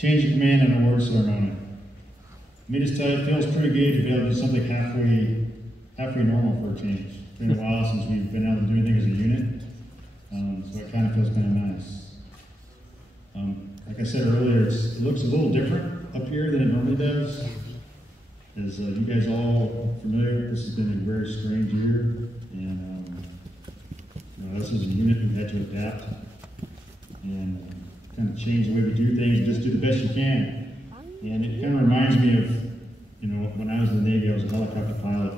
change of command and award ceremony. Let me just tell you, it feels pretty good to be able to do something halfway normal for a change. It's been a while since we've been able to do anything as a unit, so it kind of feels kind of nice. Like I said earlier, it looks a little different up here than it normally does. As you guys all familiar, this has been a very strange year, and us as a unit, we've had to adapt and kind of change the way we do things and just do the best you can. And it kind of reminds me of, when I was in the Navy, I was a helicopter pilot,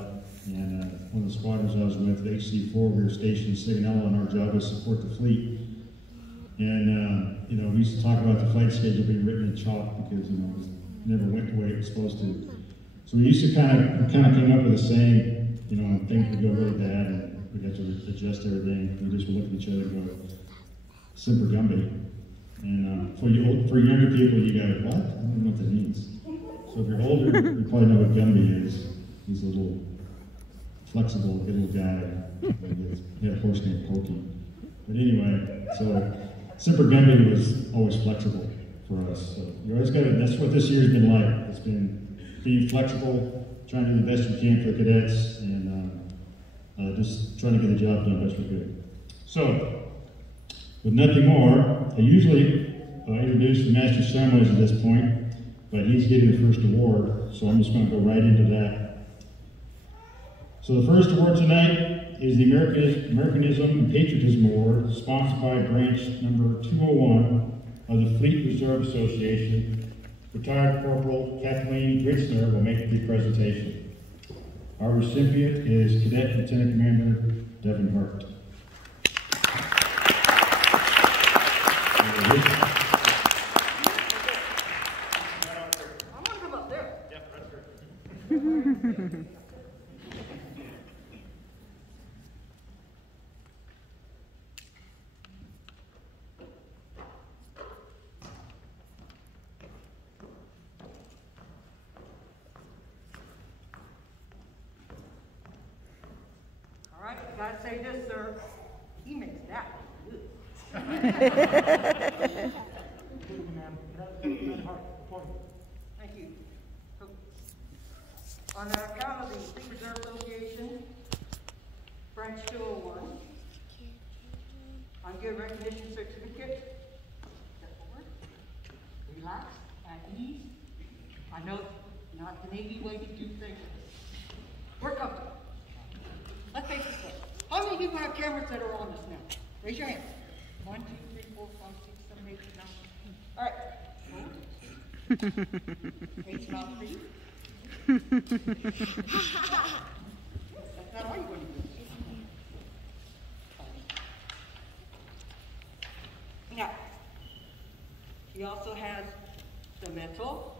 and one of the squadrons I was with, HC4, we were stationed in Sigonella, and our job was to support the fleet. And, we used to talk about the flight schedule being written in chalk because, it never went the way it was supposed to. So we used to kind of came up with a saying, when things would go really bad and we had to adjust everything. We just would look at each other and go, Semper Gumby. And for younger people, you go, what? I don't know what that means. So if you're older, you probably know what Gumby is. He's a little flexible, good little guy. He had a horse named Pokey. But anyway, so Semper Gumby was always flexible for us. So you always got to, that's what this year's been like. It's been being flexible, trying to do the best you can for the cadets, and just trying to get the job done best we could. So, with nothing more, I usually introduce the Master of Ceremonies at this point, but he's getting the first award, so I'm just going to go right into that. So the first award tonight is the Americanism and Patriotism Award, sponsored by branch number 201 of the Fleet Reserve Association. Retired Corporal Kathleen Gritzner will make the presentation. Our recipient is Cadet Lieutenant Commander Devin Hart. I'm going to come up there. Yeah, that's great. Gotta say this, sir. He makes that good. Thank you. On account of the Fleet Reserve Association, Branch 201, I'm giving recognition certificate. Step forward. Relax, at ease. I know not the Navy way to do things. We're comfortable. Let's face this way. How many people have cameras that are on this now? Raise your hand. 1, 2, 3, 4, 5, 6, 7, 8, 9. All right. Face mouth, please. That's not all you're going to do. Now, he also has the mental.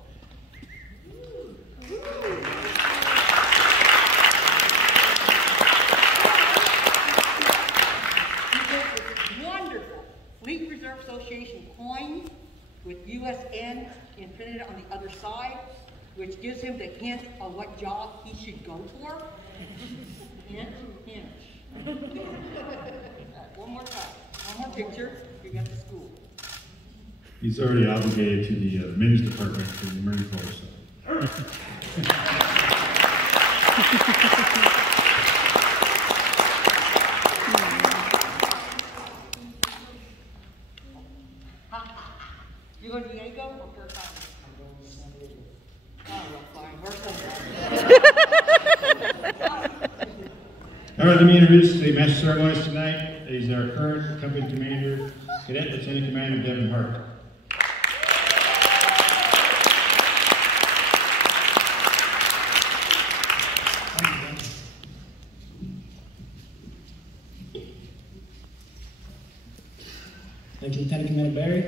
Wonderful Fleet Reserve Association coin with USN imprinted on the other side, which gives him the hint of what job he should go for. Hint, hint. One more time. One more picture. You got the school. He's already obligated to the men's department for the Marine Corps. You going to Diego or Perth Island? Oh, well, fine. We're All right, let me introduce the Master of Ceremonies tonight. He's our current company commander, Cadet Lieutenant Commander Devin Hart. Thank you, Lieutenant Commander Barry.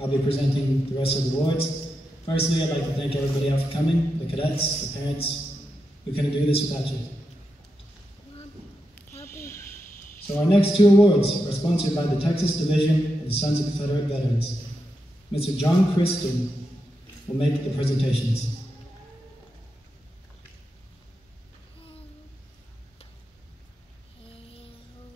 I'll be presenting the rest of the awards. Firstly, I'd like to thank everybody out for coming, the cadets, the parents. We couldn't do this without you. So our next two awards are sponsored by the Texas Division of the Sons of Confederate Veterans. Mr. John Christian will make the presentations.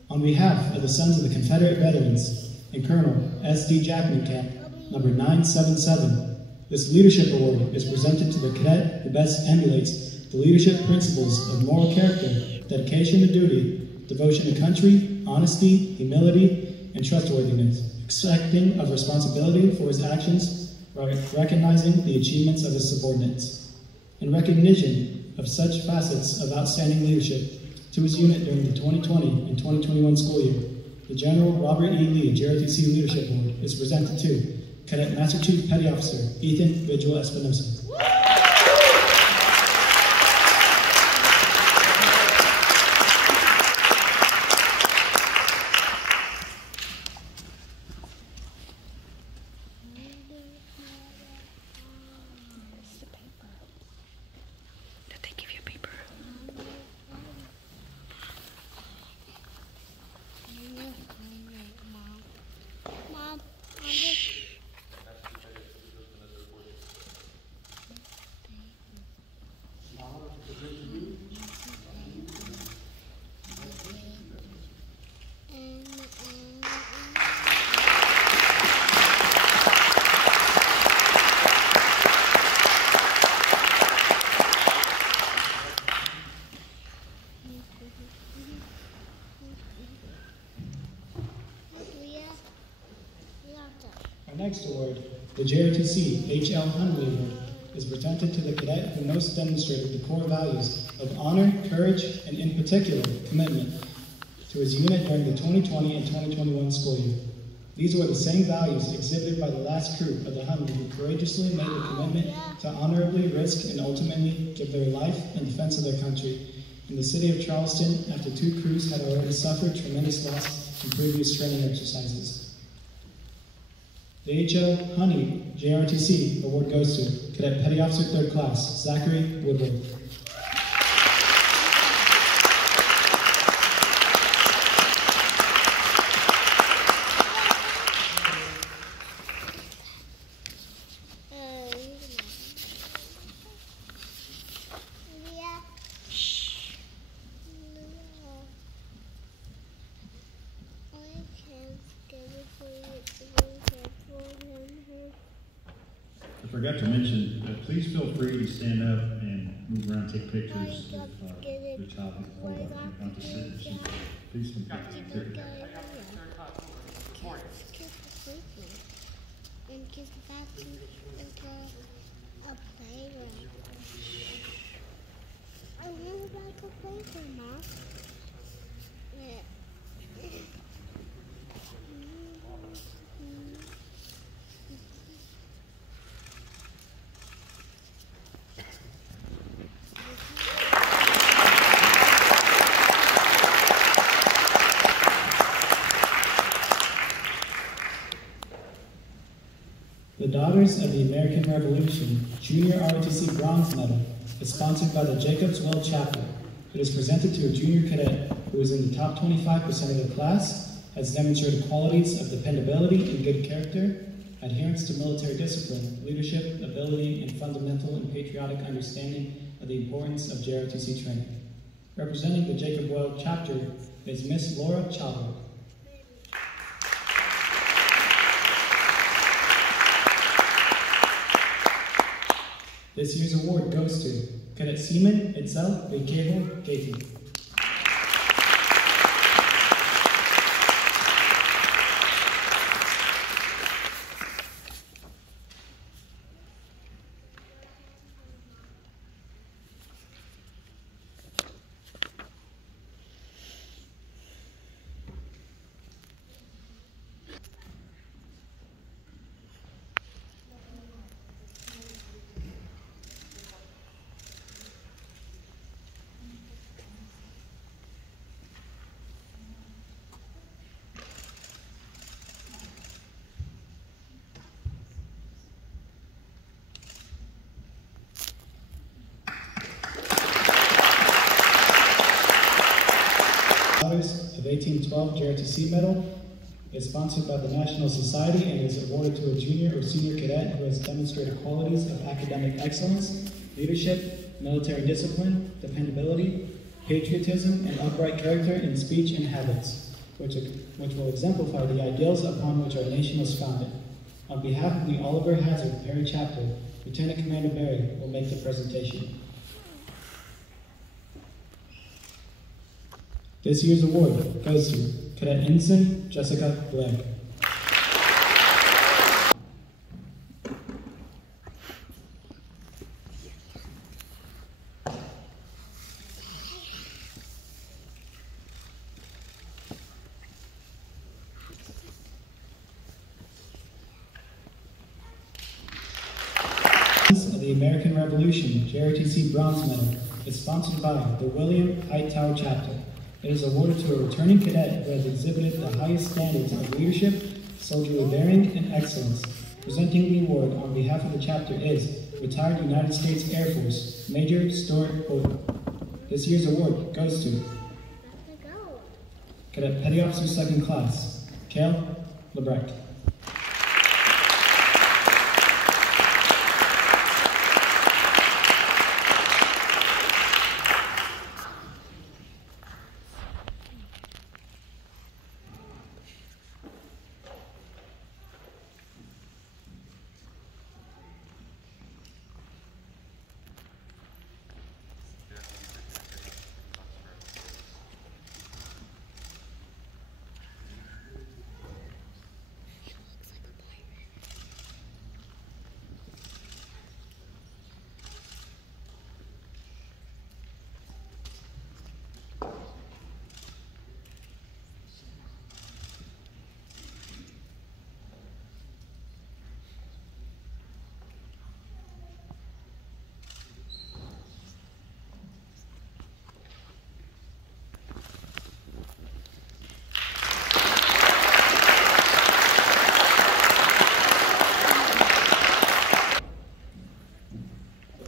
On behalf of the Sons of the Confederate Veterans and Colonel S.D. Jackman Camp, number 977. This leadership award is presented to the cadet who best emulates the leadership principles of moral character, dedication to duty, devotion to country, honesty, humility, and trustworthiness, accepting of responsibility for his actions, recognizing the achievements of his subordinates. In recognition of such facets of outstanding leadership to his unit during the 2020 and 2021 school year, the General Robert E. Lee JROTC Leadership Award is presented to Cadet Master Chief Petty Officer Ethan Vigil Espinosa. Next award, the JROTC H.L. Hunley Award, is presented to the cadet who most demonstrated the core values of honor, courage, and in particular, commitment to his unit during the 2020 and 2021 school year. These were the same values exhibited by the last crew of the Hunley who courageously made the commitment to honorably risk and ultimately give their life in defense of their country in the city of Charleston after two crews had already suffered tremendous loss in previous training exercises. The H.L. Honey JROTC Award goes to Cadet Petty Officer 3rd Class, Zachary Woodward. I forgot to mention, please feel free to stand up and move around, take pictures of your child before you want to sit in the seat. Please come back to take it. And get back into a playground. I really like a playground, Mom. Yeah. The Daughters of the American Revolution Junior ROTC Bronze Medal is sponsored by the Jacobs Well Chapter. It is presented to a junior cadet who is in the top 25% of the class, has demonstrated qualities of dependability and good character, adherence to military discipline, leadership, ability, and fundamental and patriotic understanding of the importance of JROTC training. Representing the Jacob Well Chapter is Miss Laura Chalber. This year's award goes to Cadet Seaman Itzel Bekeho Gaty. Daughters of 1812 JROTC Medal is sponsored by the National Society and is awarded to a junior or senior cadet who has demonstrated qualities of academic excellence, leadership, military discipline, dependability, patriotism, and upright character in speech and habits, which will exemplify the ideals upon which our nation was founded. On behalf of the Oliver Hazard Perry Chapter, Lieutenant Commander Barry will make the presentation. This year's award goes to Cadet Ensign Jessica Blair. Of the American Revolution JROTC Bronze Medal is sponsored by the William Hightower Chapter. It is awarded to a returning cadet who has exhibited the highest standards of leadership, soldierly bearing, and excellence. Presenting the award on behalf of the chapter is retired United States Air Force Major Stuart Bowden. This year's award goes to Cadet Petty Officer 2nd Class, Cale Lebrecht.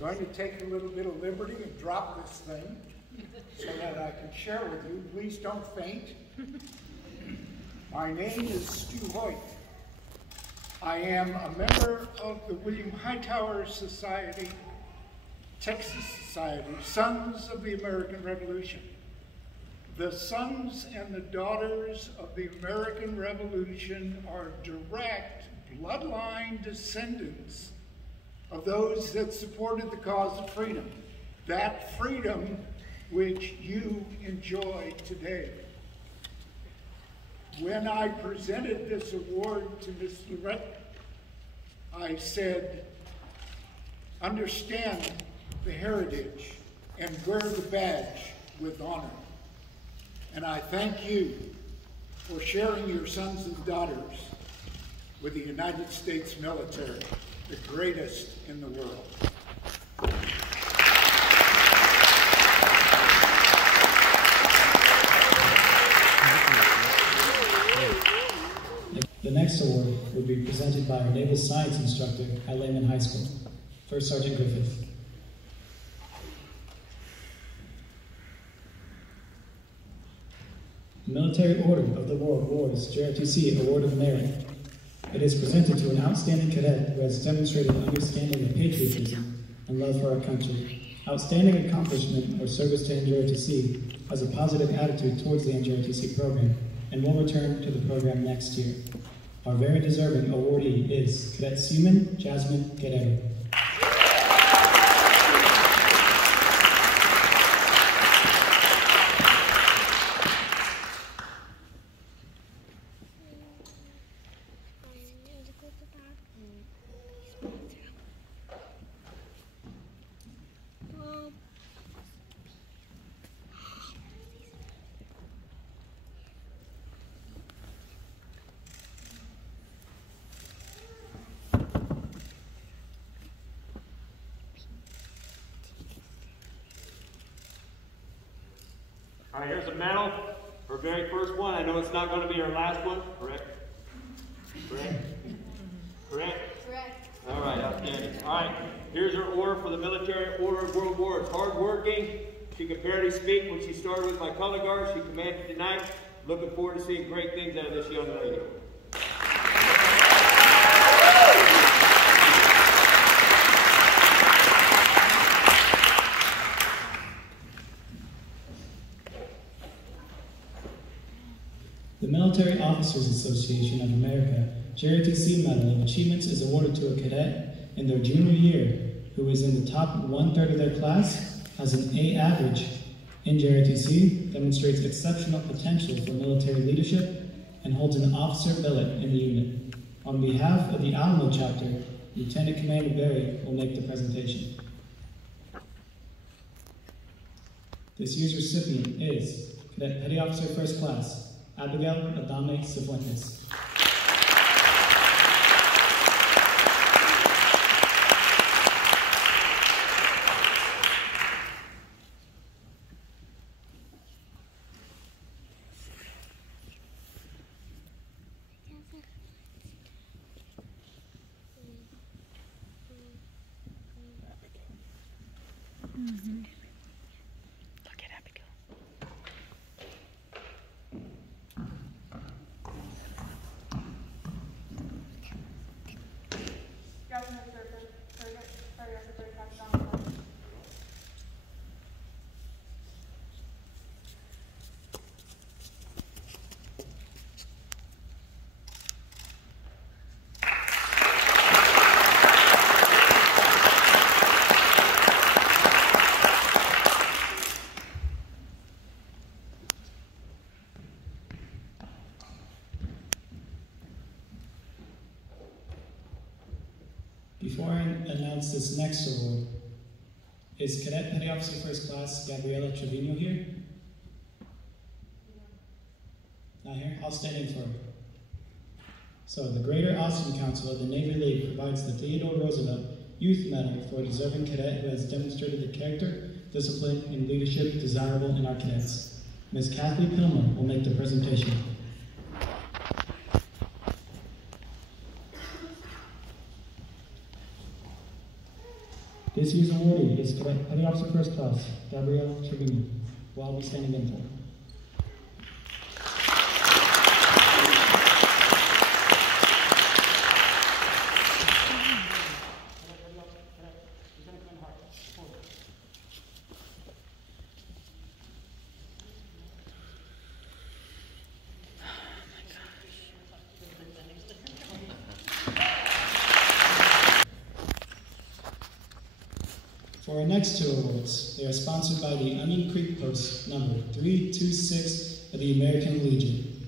I'm going to take a little bit of liberty and drop this thing so that I can share with you. Please don't faint. My name is Stu Hoyt. I am a member of the William Hightower Society, Texas Society, Sons of the American Revolution. The sons and the daughters of the American Revolution are direct bloodline descendants of those that supported the cause of freedom, that freedom which you enjoy today. When I presented this award to Ms. Lorette, I said, understand the heritage and wear the badge with honor. And I thank you for sharing your sons and daughters with the United States military, the greatest in the world. The next award will be presented by our naval science instructor at Lehman High School, First Sergeant Griffith. The Military Order of the War awards JROTC Award of Merit. It is presented to an outstanding cadet who has demonstrated understanding of patriotism and love for our country. Outstanding accomplishment or service to NJROTC has a positive attitude towards the NJROTC program and will return to the program next year. Our very deserving awardee is Cadet Seaman Jasmine Guerrero. All right, here's a medal, her very first one. I know it's not going to be her last one, correct? Correct? Correct? Correct. All right, outstanding. All right, here's her order for the Military Order of World War. It's hardworking. She could barely speak when she started with my color guard. She commanded tonight. Looking forward to seeing great things out of this young lady. The Military Officers Association of America JROTC Medal of Achievements is awarded to a cadet in their junior year who is in the top 1/3 of their class, has an A average in JROTC, demonstrates exceptional potential for military leadership, and holds an officer billet in the unit. On behalf of the Alamo chapter, Lieutenant Commander Berry will make the presentation. This year's recipient is Cadet Petty Officer First Class, Abigail Adame Cifuentes. Look at Abigail. Before I announce this next award, is Cadet Petty Officer First Class Gabriela Trevino here? Not here? I'll stand in for her. So, the Greater Austin Council of the Navy League provides the Theodore Roosevelt Youth Medal for a deserving cadet who has demonstrated the character, discipline, and leadership desirable in our cadets. Ms. Kathleen Pilmer will make the presentation. This year's awardee is Cadet Petty Officer First Class, Gabrielle Trevino, who I'll be standing in for. For our next two awards, they are sponsored by the Onion Creek Post number 326 of the American Legion.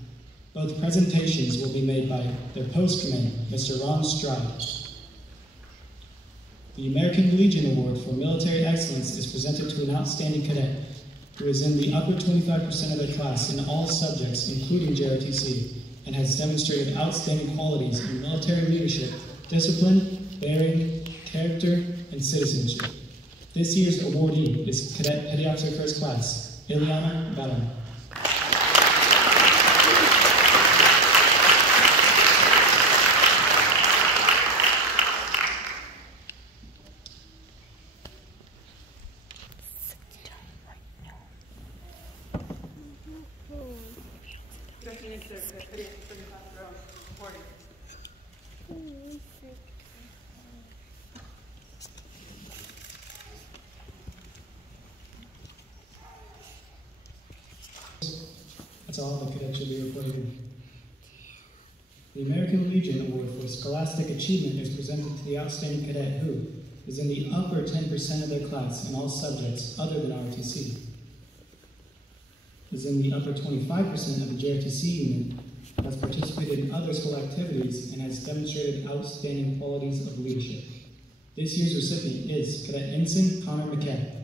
Both presentations will be made by their post commander, Mr. Ron Stride. The American Legion Award for Military Excellence is presented to an outstanding cadet who is in the upper 25% of their class in all subjects, including JROTC, and has demonstrated outstanding qualities in military leadership, discipline, bearing, character, and citizenship. This year's awardee is Cadet Petty Officer First Class, Ileana Ballon. That's all the cadets should be reporting. The American Legion Award for Scholastic Achievement is presented to the outstanding cadet who is in the upper 10% of their class in all subjects other than ROTC, is in the upper 25% of the JROTC unit, has participated in other school activities, and has demonstrated outstanding qualities of leadership. This year's recipient is Cadet Ensign Connor McKay.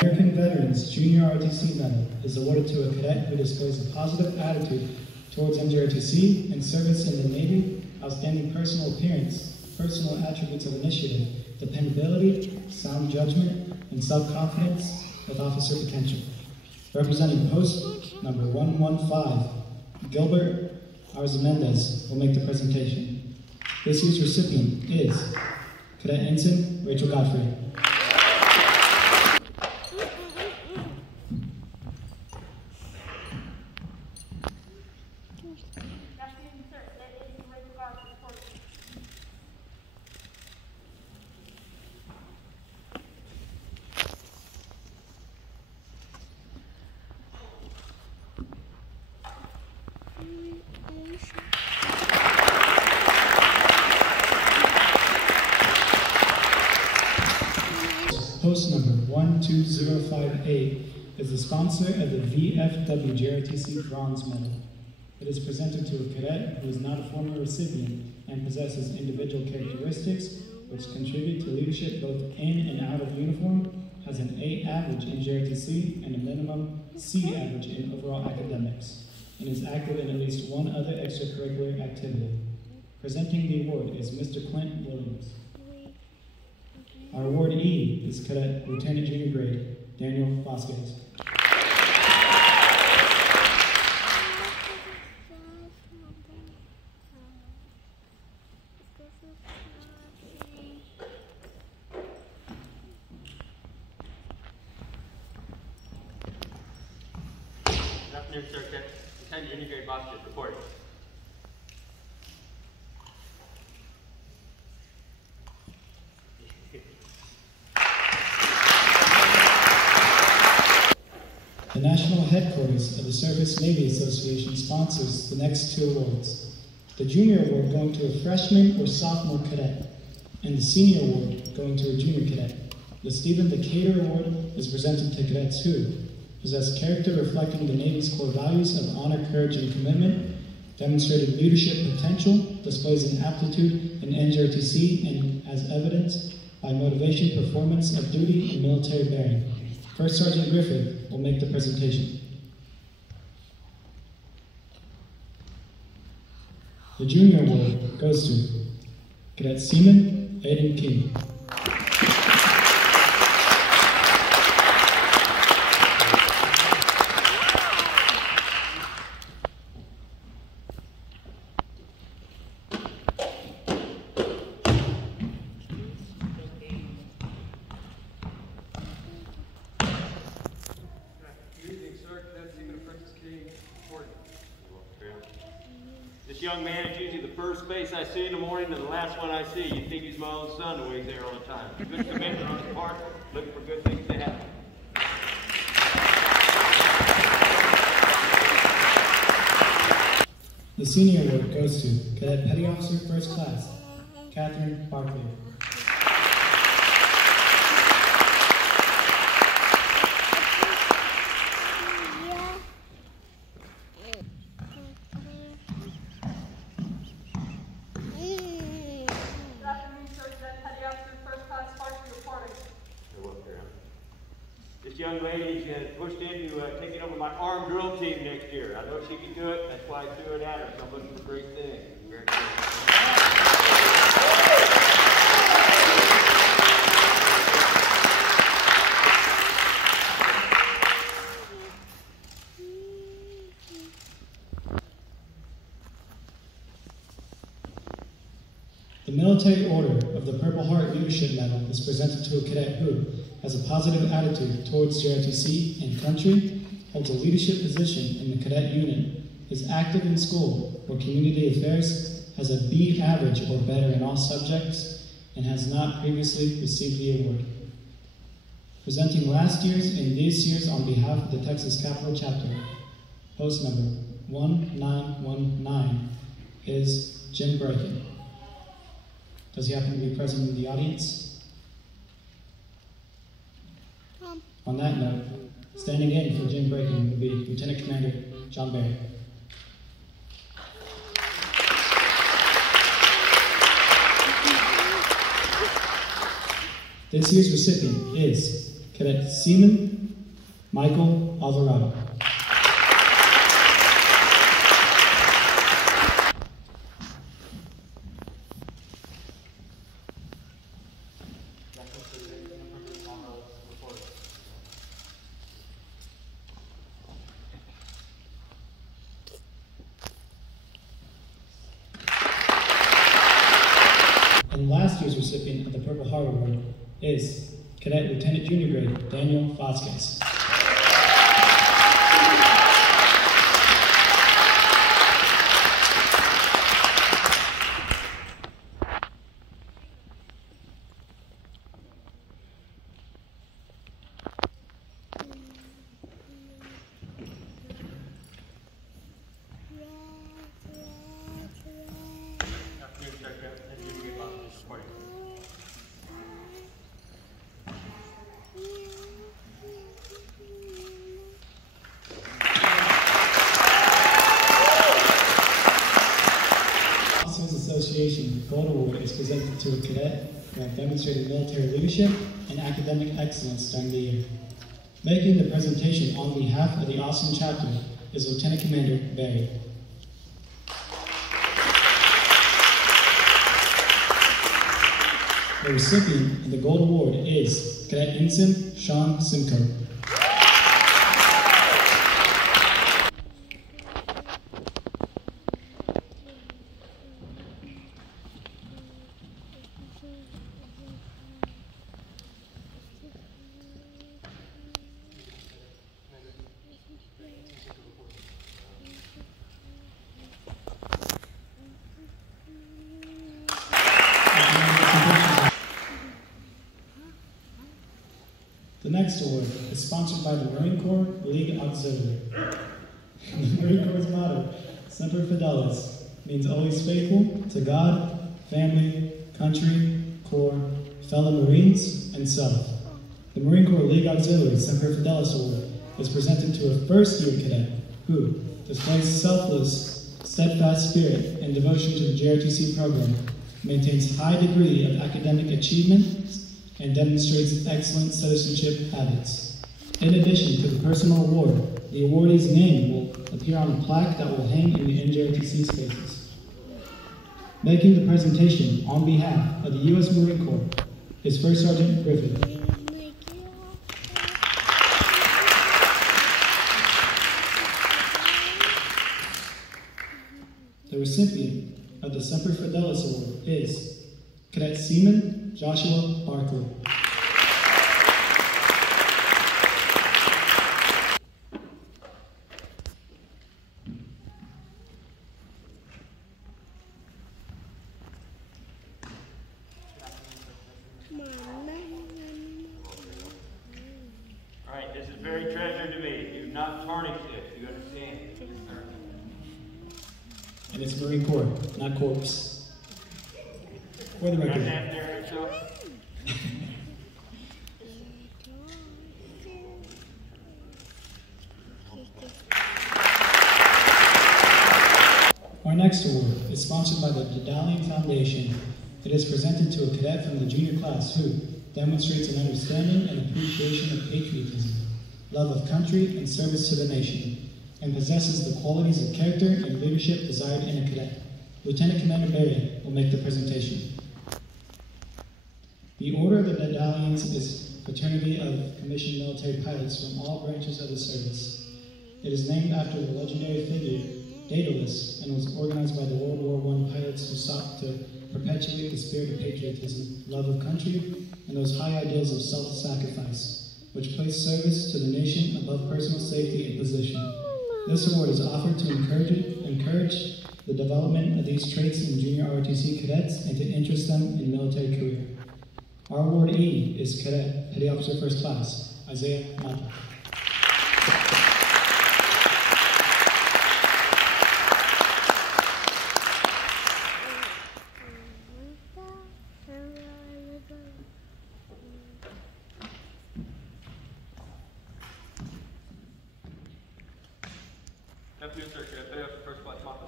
American Veterans Junior ROTC Medal is awarded to a cadet who displays a positive attitude towards NJROTC and service in the Navy, outstanding personal appearance, personal attributes of initiative, dependability, sound judgment, and self-confidence with officer potential. Representing post number 115, Gilbert Ours Mendez will make the presentation. This year's recipient is Cadet Ensign Rachel Godfrey. Post number 12058 is the sponsor of the VFW JROTC Bronze Medal. It is presented to a cadet who is not a former recipient and possesses individual characteristics which contribute to leadership both in and out of uniform, has an A average in JROTC and a minimum C average in overall academics, and is active in at least one other extracurricular activity. Presenting the award is Mr. Clint Williams. Our awardee is Cadet Lieutenant Junior Grade Daniel Vasquez. Good afternoon, sir. Lieutenant Junior Grade Vasquez reporting. The national headquarters of the Service Navy Association sponsors the next two awards. The Junior Award going to a freshman or sophomore cadet, and the Senior Award going to a junior cadet. The Stephen Decatur Award is presented to cadets who possess character reflecting the Navy's core values of honor, courage, and commitment, demonstrated leadership potential, displays an aptitude in NJROTC, and as evidenced by motivation, performance of duty, and military bearing. First Sergeant Griffith will make the presentation. The Junior Award goes to Cadet Seaman Aiden King. This young man is usually the first face I see in the morning and the last one I see. You'd think he's my own son the way he's there all the time. Good commitment on his part, looking for good things to happen. The Senior Award goes to Cadet Petty Officer First Class, Catherine Barkley. This young lady's pushed into taking over my armed drill team next year. I know she can do it. That's why I threw it at her. So I'm looking for great things. The Military Order of the Purple Heart Leadership Medal is presented to a cadet who has a positive attitude towards JROTC and country, holds a leadership position in the cadet unit, is active in school or community affairs, has a B average or better in all subjects, and has not previously received the award. Presenting last year's and this year's on behalf of the Texas Capitol Chapter, post number 1919 is Jim Bracken. Does he happen to be present in the audience? On that note, standing in for Jim Bracken will be Lieutenant Commander John Barry. This year's recipient is Cadet Seaman Michael Alvarado. And last year's recipient of the Purple Heart Award is Cadet Lieutenant Junior Grade Daniel Vasquez. Association Gold Award is presented to a cadet who have demonstrated military leadership and academic excellence during the year. Making the presentation on behalf of the Austin chapter is Lieutenant Commander Barry. The recipient of the Gold Award is Cadet Ensign Sean Simcoe. The next award is sponsored by the Marine Corps League Auxiliary. The Marine Corps' motto, Semper Fidelis, means always faithful to God, family, country, Corps, fellow Marines, and self. The Marine Corps League Auxiliary Semper Fidelis Award is presented to a first-year cadet who displays selfless, steadfast spirit and devotion to the JROTC program, maintains high degree of academic achievement, and demonstrates excellent citizenship habits. In addition to the personal award, the awardee's name will appear on a plaque that will hang in the NJROTC spaces. Making the presentation on behalf of the U.S. Marine Corps is First Sergeant Griffin. The recipient of the Semper Fidelis Award is Cadet Seaman Joshua Barkley. All right, this is very treasured to me. Do not tarnish this. You understand? And it's Marine Corps, not corpse. For the record. Our next award is sponsored by the Dedalian Foundation. It is presented to a cadet from the junior class who demonstrates an understanding and appreciation of patriotism, love of country, and service to the nation, and possesses the qualities of character and leadership desired in a cadet. Lieutenant Commander Barry will make the presentation. The Order of the Dedalians is a fraternity of commissioned military pilots from all branches of the service. It is named after the legendary figure, Daedalus, and was organized by the World War I pilots who sought to perpetuate the spirit of patriotism, love of country, and those high ideals of self-sacrifice, which place service to the nation above personal safety and position. This award is offered to encourage the development of these traits in junior ROTC cadets and to interest them in military career. Our awardee is Cadet Petty Officer First Class, Isaiah Mata. First Class Mata.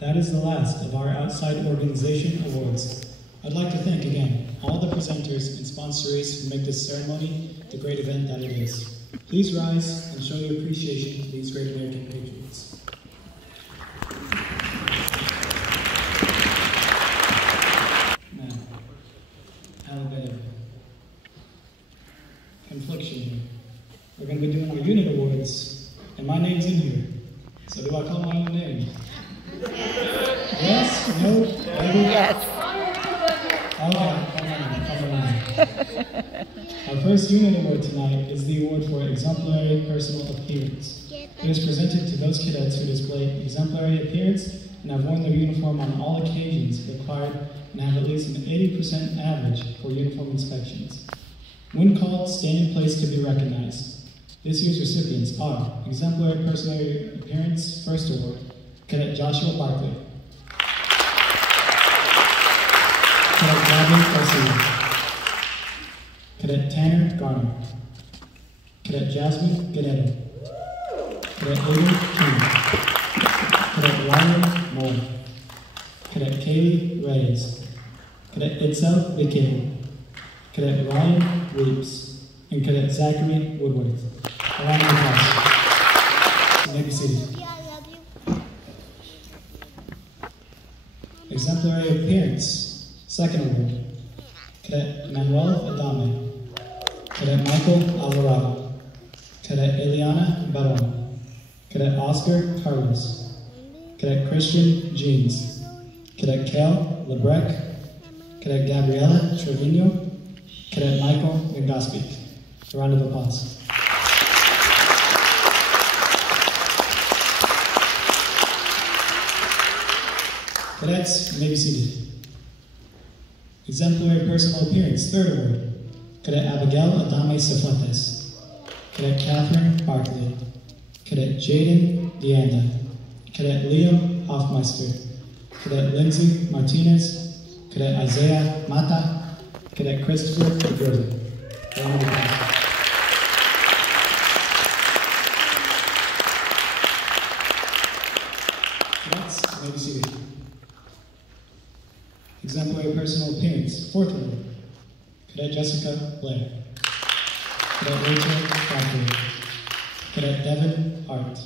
That is the last of our outside organization awards. I'd like to thank again all the presenters and sponsorees who make this ceremony the great event that it is. Please rise and show your appreciation to these great American patriots. Now, Alabama. Confliction here. We're going to be doing our unit awards, and my name's in here. So do I call my own name? Yes? No? Maybe? Yes. Okay, come on. Our first unit award tonight is the award for exemplary personal appearance. It is presented to those cadets who display exemplary appearance and have worn their uniform on all occasions required and have at least an 80% average for uniform inspections. When called, stand in place to be recognized. This year's recipients are Exemplary Personal Appearance First Award, Cadet Joshua Barkley. Cadet Gavin Garcia. Cadet Tanner Garner. Cadet Jasmine Guerrero. Cadet Aiden King. Cadet Ryan Moore. Cadet Kaylee Reyes. Cadet Itzel Viquejo. Cadet Ryan Weeps. And Cadet Zachary Woodworth. A round of applause. You may be seated. Exemplary Appearance, Second Award, Cadet Manuel Adame, Cadet Michael Alvarado, Cadet Eliana Baron, Cadet Oscar Carlos, Cadet Christian Jeans, Cadet Kel Lebrec, Cadet Gabriela Trevino, Cadet Michael Gangaspik. A round of applause. Cadets, you may be seated. Exemplary Personal Appearance, Third Award, Cadet Abigail Adame Cifuentes, Cadet Catherine Barkley, Cadet Jaden Deanda, Cadet Liam Hoffmeister, Cadet Lindsay Martinez, Cadet Isaiah Mata, Cadet Christopher DeGrover. Round of applause. Cadets, you may be seated. Exemplary Personal Appearance, Fourth Award, Cadet Jessica Blair, Cadet Rachel Godfrey, Cadet Devin Hart,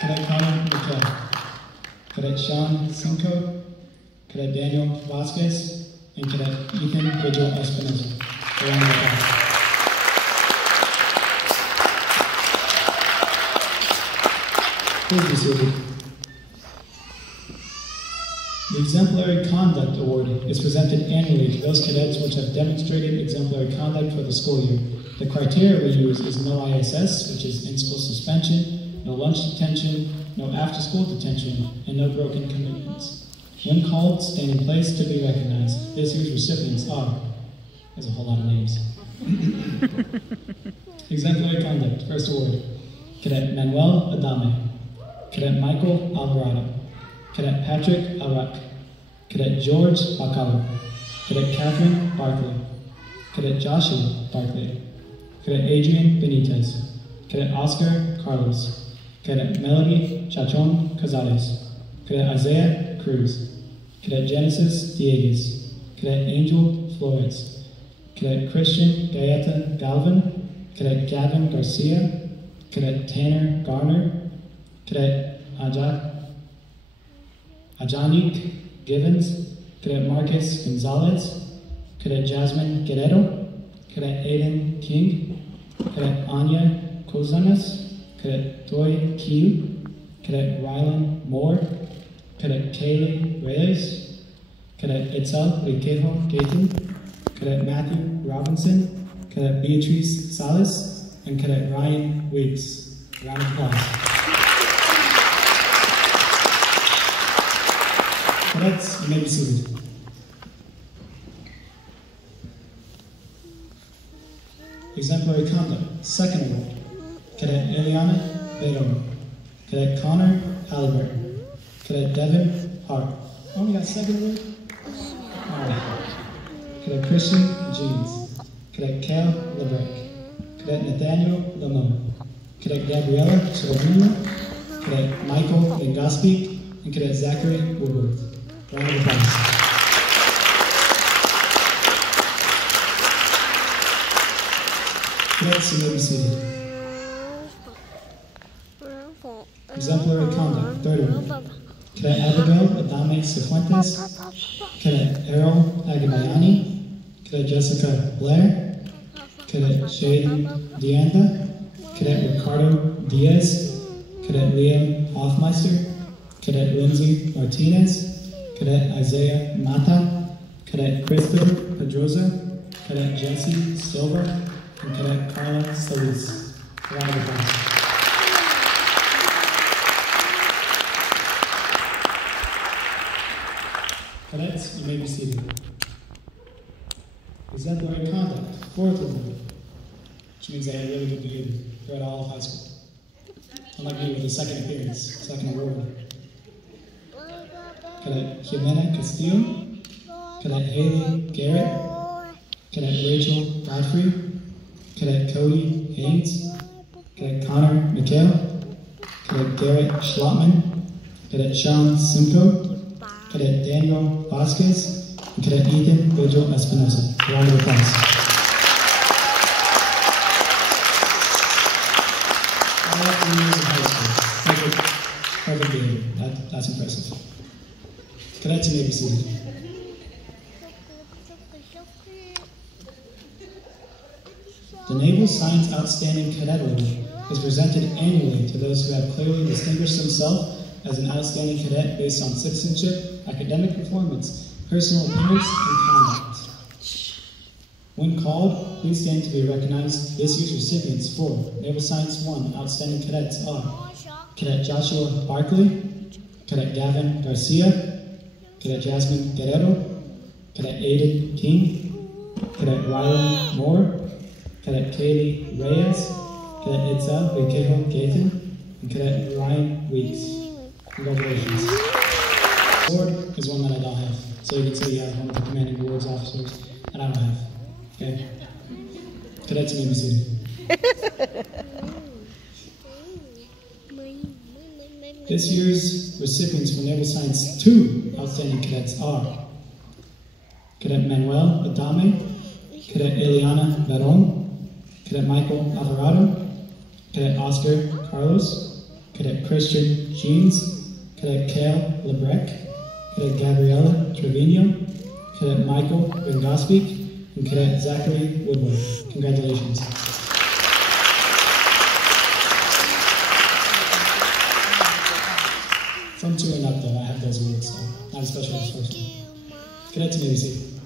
Cadet Connor McKell, Cadet Sean Simcoe, Cadet Daniel Vasquez, and Cadet Ethan Vigil Espinosa. A round of applause. Please be seated. The Exemplary Conduct Award is presented annually to those cadets which have demonstrated exemplary conduct for the school year. The criteria we use is no ISS, which is in-school suspension, no lunch detention, no after-school detention, and no broken commitments. When called, stand in place to be recognized. This year's recipients are, there's a whole lot of names. Exemplary Conduct, First Award, Cadet Manuel Adame, Cadet Michael Alvarado, Cadet Patrick Arak, Cadet George Bacala, Cadet Catherine Barkley, Cadet Joshua Barkley, Cadet Adrian Benitez, Cadet Oscar Carlos, Cadet Melody Chachon Cazares, Cadet Isaiah Cruz, Cadet Genesis Diegues, Cadet Angel Flores, Cadet Christian Gaeta Galvin, Cadet Gavin Garcia, Cadet Tanner Garner, Cadet Ajanik Givens, Cadet Marcus Gonzalez, Cadet Jasmine Guerrero, Cadet Aiden King, Cadet Anya Kozanas, Cadet Toy Kiu, Cadet Rylan Moore, Cadet Kaylee Reyes, Cadet Itzel Riquejo Gaten, Cadet Matthew Robinson, Cadet Beatrice Salas, and Cadet Ryan Weeks. Round of applause. Cadets, you may be seated. Exemplary Conduct, Second Award, Cadet Eliana Bedon, Cadet Connor Halliburton, Cadet Devin Hart. Oh, we got second award? Alright. Cadet Christian Jeans, Cadet Cal Lebrec, Cadet Nathaniel Lamone, Cadet Gabriela Trevino, Cadet Michael Gangaspik, and Cadet Zachary Woodworth. Round of applause. Cadets, you may be seated. Exemplary conduct, third award. Cadet Abigail Adame Cifuentes, Cadet Errol Agabayani, Cadet Jessica Blair, Cadet Shaden Deanda, Cadet Ricardo Diaz, Cadet Liam Hoffmeister, Cadet Lindsay Martinez, Cadet Isaiah Mata, Cadet Crispin Pedroza, Cadet Jesse Silva, and Cadet Carla Solis. Round of applause. Cadets, you may be seated. Exemplary conduct, fourth award, which means they had really good behavior throughout all of high school. Unlike me with a second appearance, second award. Cadet Jimena Castillo, Cadet Haley Garrett, Cadet Rachel Godfrey, Cadet Cody Haynes, Cadet Connor McHale, Cadet Garrett Schlotman, Cadet Sean Simcoe, Cadet Daniel Vasquez, and Cadet Ethan Vigil Espinosa. A round of applause. All 3 years in high school. Perfect behavior. That's impressive. Cadets, you may be seated. The Naval Science Outstanding Cadet Award is presented annually to those who have clearly distinguished themselves as an outstanding cadet based on citizenship, academic performance, personal appearance, and conduct. When called, please stand to be recognized. This year's recipients for Naval Science 1 Outstanding Cadets are Cadet Joshua Barkley, Cadet Gavin Garcia, Cadet Jasmine Guerrero, Cadet Aiden King, Cadet Rylan Moore, Cadet Kaylee Reyes, Cadet Itzel Bekejo Gaten, and Cadet Ryan Weeks. Congratulations. Award is one that I don't have. So you can see you have one of the commanding awards officers that I don't have. Okay? Cadets, you may be seated. This year's recipients for Naval Science 2 Outstanding Cadets are Cadet Manuel Adame, Cadet Eliana Baron, Cadet Michael Alvarado, Cadet Oscar Carlos, Cadet Christian Jeans, Cadet Kale Lebrec, Cadet Gabriela Trevino, Cadet Michael Vengospik, and Cadet Zachary Woodward. Congratulations. From 2 and up, though, I have those awards, so not as special as first one. Cadets, may be seated.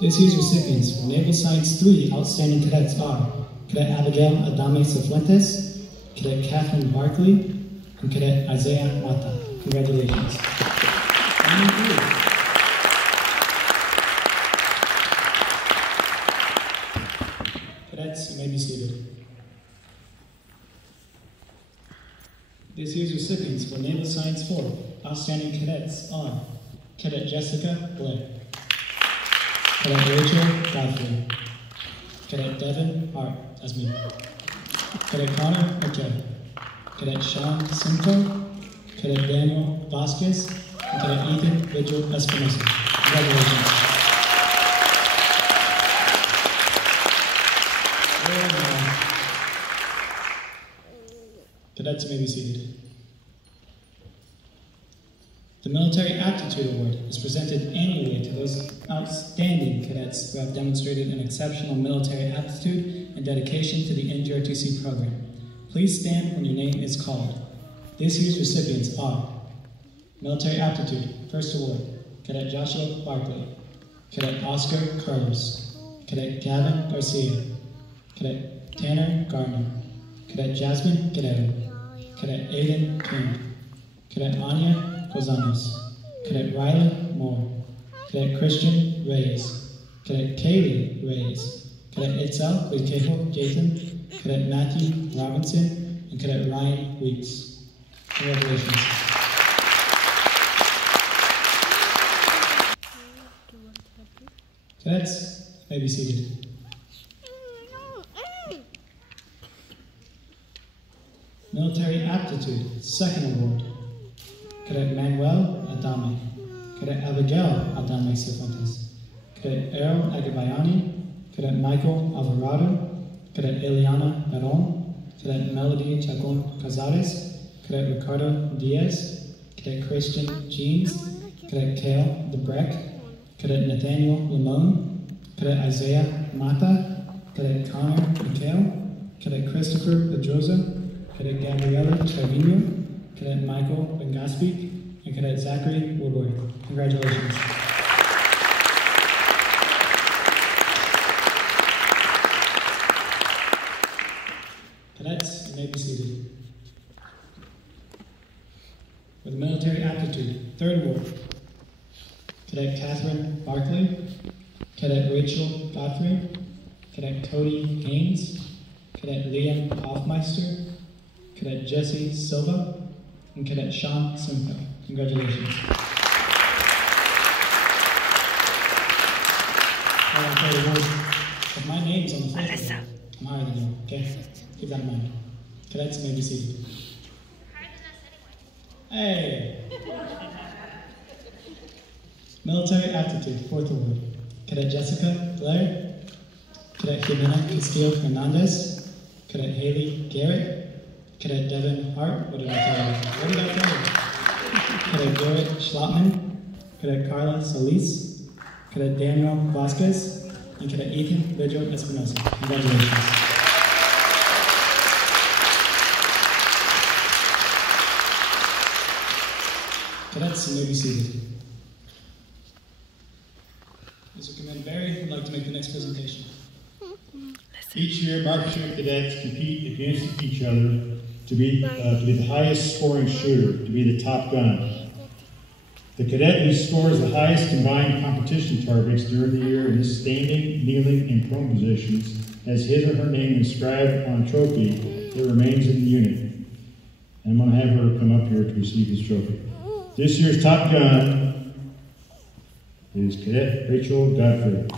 This year's recipients for Naval Science 3 Outstanding Cadets are Cadet Abigail Adame Cifuentes, Cadet Catherine Barkley, and Cadet Isaiah Mata. Congratulations. Cadets, you may be seated. This year's recipients for Naval Science 4 Outstanding Cadets are Cadet Jessica Blair, Cadet Rachel Godfrey, Cadet Devin Hart, that's me, Cadet Connor McHale, Cadet Sean Simcoe, Cadet Daniel Vasquez, and Cadet Ethan Vigil Espinosa. Congratulations. Cadets, may be seated. The Military Aptitude Award is presented annually to those outstanding cadets who have demonstrated an exceptional military aptitude and dedication to the NJROTC program. Please stand when your name is called. This year's recipients are Military Aptitude, First Award, Cadet Joshua Barkley, Cadet Oscar Carlos, Cadet Gavin Garcia, Cadet Tanner Gardner, Cadet Jasmine Guerrero, Cadet Aiden King, Cadet Anya Cozanos, Cadet Rylan Moore, Cadet Christian Reyes, Cadet Kaylee Reyes, Cadet Itzel Bekejo Jason, Cadet Matthew Robinson, and Cadet Ryan Weeks. Congratulations. Cadets, may be seated. Military Aptitude, Second Award, Cadet Manuel Adame, Cadet Abigail Adame Cifuentes, Cadet Errol Agabayani, Cadet Michael Alvarado, Cadet Eliana Baron, Cadet Melody Chacon Cazares, Cadet Ricardo Diaz, Cadet Christian Jeans, Cadet Kale DeBreck, Cadet Nathaniel Lamone, Cadet Isaiah Mata, Cadet Connor McHale, Cadet Christopher Pedroza, Cadet Gabriela Trevino, Cadet Michael Bengaspik, and Cadet Zachary Woodward. Congratulations. Cadets, you may be seated. For the military aptitude, third award, Cadet Catherine Barkley, Cadet Rachel Godfrey, Cadet Cody Haynes, Cadet Liam Hoffmeister, Cadet Jesse Silva, and Cadet Sean Simcoe. Congratulations. If my name's on the fourth award, I'm higher than you, okay? Keep that in mind. Cadets may be seated. Higher than us anyway. Hey! Military aptitude, fourth award. Cadet Jessica Blair, Cadet Jimena Castillo Hernandez, Cadet Haley Garrett, Cadet Devin Hart, what did I tell you? Cadet Garrett Schlotman, Cadet Carla Solis, Cadet Daniel Vasquez, and Cadet Ethan Vigil Espinosa. Congratulations. Cadets, you may be seated. Mr. Commander Barry would like to make the next presentation. Each year, marksman cadets compete against each other to be the highest scoring shooter, to be the top gun. The cadet who scores the highest combined competition targets during the year in his standing, kneeling, and prone positions has his or her name inscribed on a trophy that remains in the unit. And I'm going to have her come up here to receive his trophy. This year's top gun is Cadet Rachel Godfrey.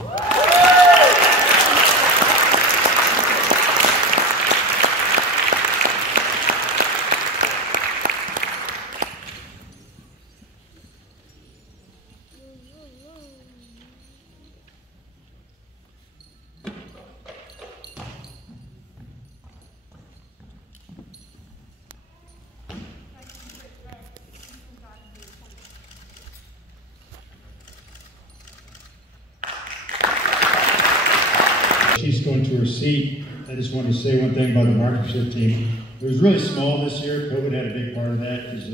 She's going to her seat. I just wanted to say one thing about the marksmanship team. It was really small this year. COVID had a big part of that because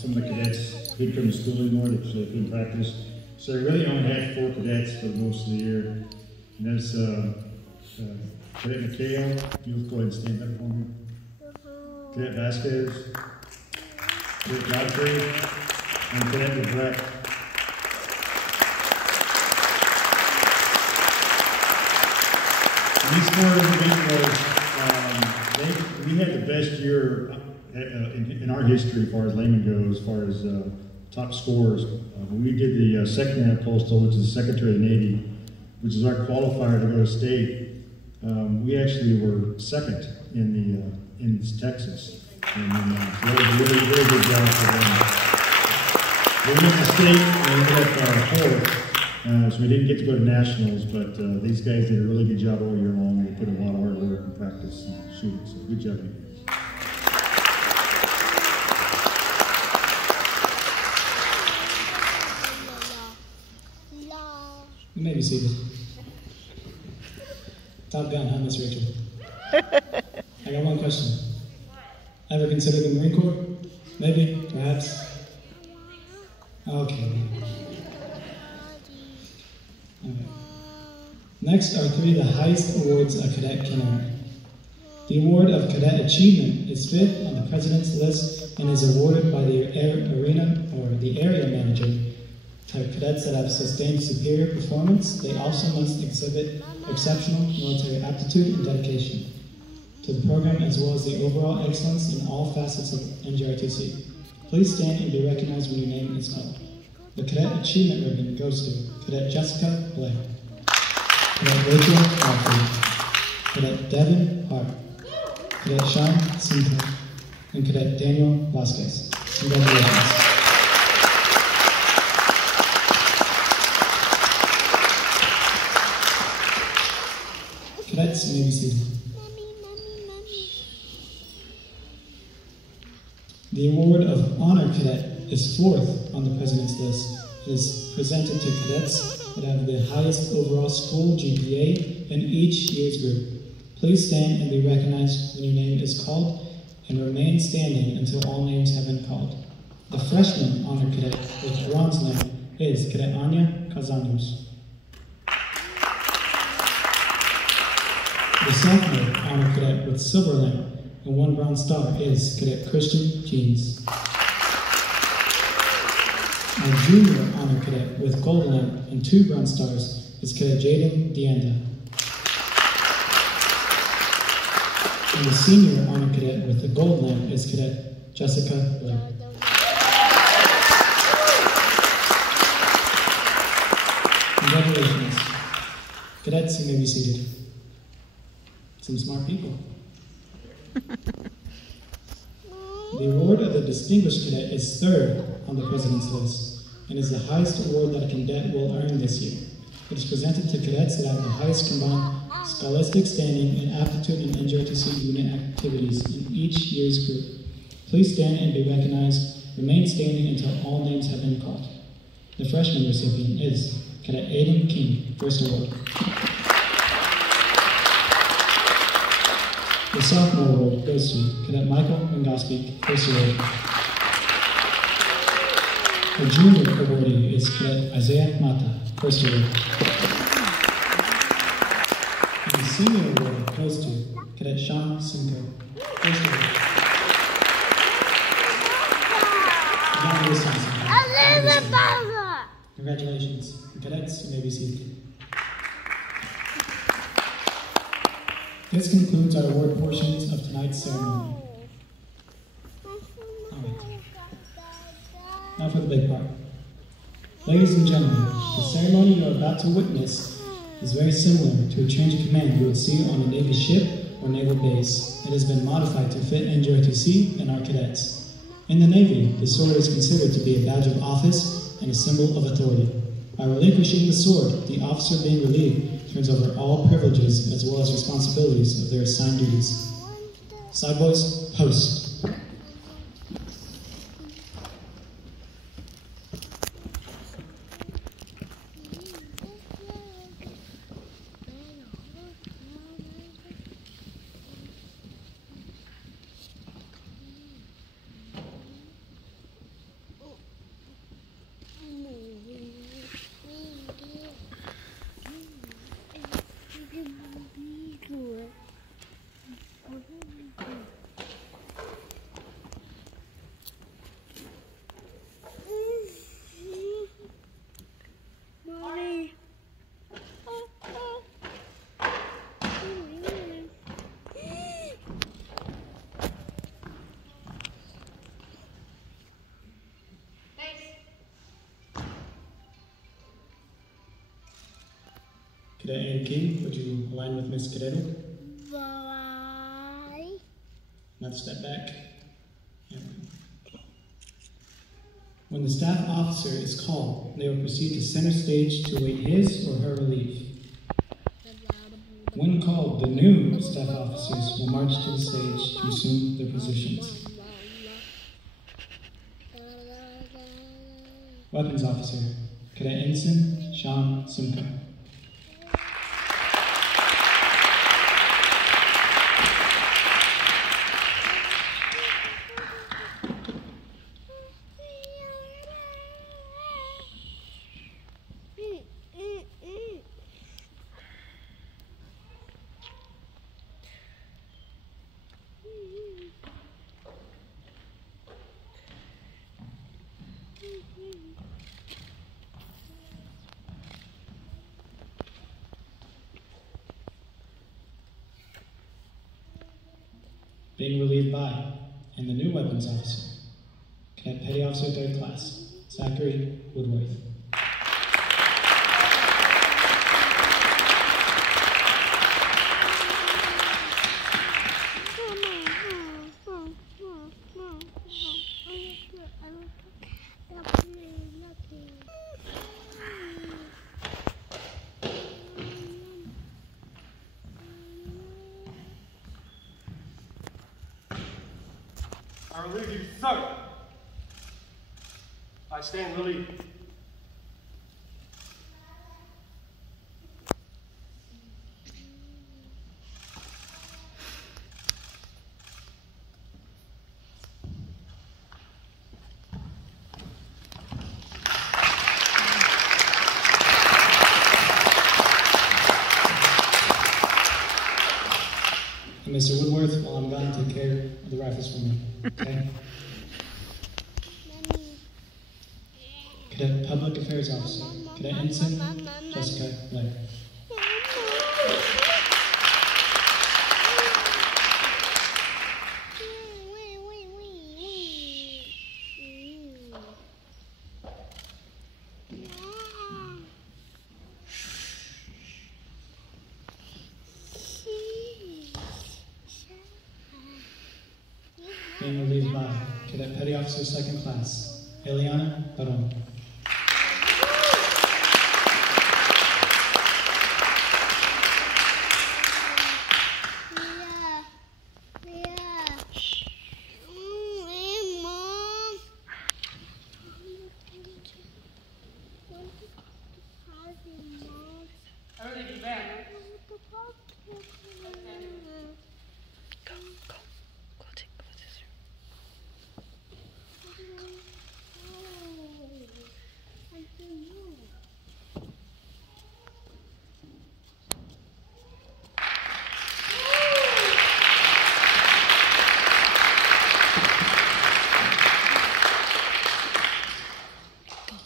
some of the cadets couldn't come to school anymore, so they couldn't practice. So they really only had 4 cadets for most of the year. And that's Cadet McHale. You go ahead and stand up for me. Cadet Vasquez, Cadet Godfrey, and Cadet DeBreck. These 4 individuals, we had the best year in our history as far as Lehman goes, as far as top scorers. When we did the second air postal, which is the Secretary of the Navy, which is our qualifier to go to state, we actually were second in Texas. And so that was a really, really good job for them. We went to state and we ended up 4th. So we didn't get to go to nationals, but these guys did a really good job all year long. They put in a lot of hard work and practice and shooting, so good job, you guys. You may be seated. Top gun, huh, Miss Rachel? I got one question. Ever considered the Marine Corps? Maybe, perhaps? Okay. Okay. Next are 3 of the highest awards a cadet can earn. The award of Cadet Achievement is 5th on the President's list and is awarded by the arena or the area manager to cadets that have sustained superior performance. They also must exhibit exceptional military aptitude and dedication to the program, as well as the overall excellence in all facets of NJROTC. Please stand and be recognized when your name is called. The Cadet Achievement ribbon goes to Cadet Jessica Blair, Cadet Rachel Godfrey, Cadet Devin Hart, Cadet Sean Simcoe, and Cadet Daniel Vasquez. Congratulations. Cadets, you may be seated. The award of Honor Cadet is fourth on the President's list. It is presented to cadets that have the highest overall school GPA in each year's group. Please stand and be recognized when your name is called and remain standing until all names have been called. The Freshman Honor Cadet with bronze limb is Cadet Anya Kazanus. The Sophomore Honor Cadet with silver limb and 1 bronze star is Cadet Christian Jeans. Our Junior Honor Cadet with gold limb and 2 bronze stars is Cadet Jaden Deanda. And the Senior Honor Cadet with the gold limb is Cadet Jessica Blair. Congratulations. Cadets, you may be seated. Some smart people. The award of the Distinguished Cadet is third on the President's list and is the highest award that a cadet will earn this year. It is presented to cadets that have the highest combined scholastic standing and aptitude in NJROTC unit activities in each year's group. Please stand and be recognized. Remain standing until all names have been called. The freshman recipient is Cadet Aiden King, first award. The sophomore award goes to Cadet Michael Wingoski, first award. The junior awardee is Cadet Isaiah Mata, first award. And the senior award goes to Cadet Sean Simcoe, first award. Congratulations. Cadets, you may be seated. This concludes our award portions of tonight's ceremony. Now for the big part. Ladies and gentlemen, the ceremony you are about to witness is very similar to a change of command you would see on a Navy ship or naval base. It has been modified to fit NJROTC and our cadets. In the Navy, the sword is considered to be a badge of office and a symbol of authority. By relinquishing the sword, the officer being relieved turns over all privileges as well as responsibilities of their assigned duties. Side boys, post. Cadet Ann King, would you align with Miss Cadeto? Bye. Another step back. When the staff officer is called, they will proceed to center stage to await his or her relief. When called, the new staff officers will march to the stage to assume their positions. Weapons Officer, Cadet Ensign Sean Simcoe. Being relieved by, and the new Weapons Officer, Cadet Petty Officer 3rd Class, Zachary Woodworth. relieve you, sir. I stand relieved. Mr. Woodworth, while I'm gone, take care of the rifles for me. Okay? Cadet Public Affairs Officer, Cadet Ensign Jessica Blair. Being relieved by Cadet Petty Officer Second Class, Eliana Baron.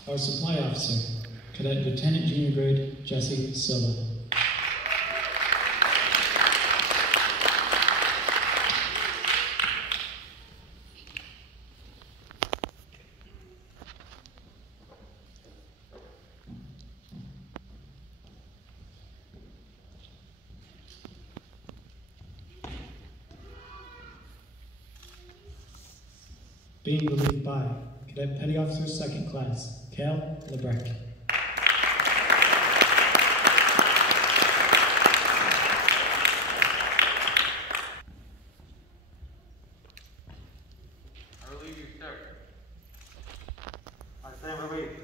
Our Supply Officer, Cadet Lieutenant Junior Grade Jesse Silva. Being relieved by Cadet Petty Officer Second Class, Cal Lebrecq. I relieve you, sir. I stand relieved.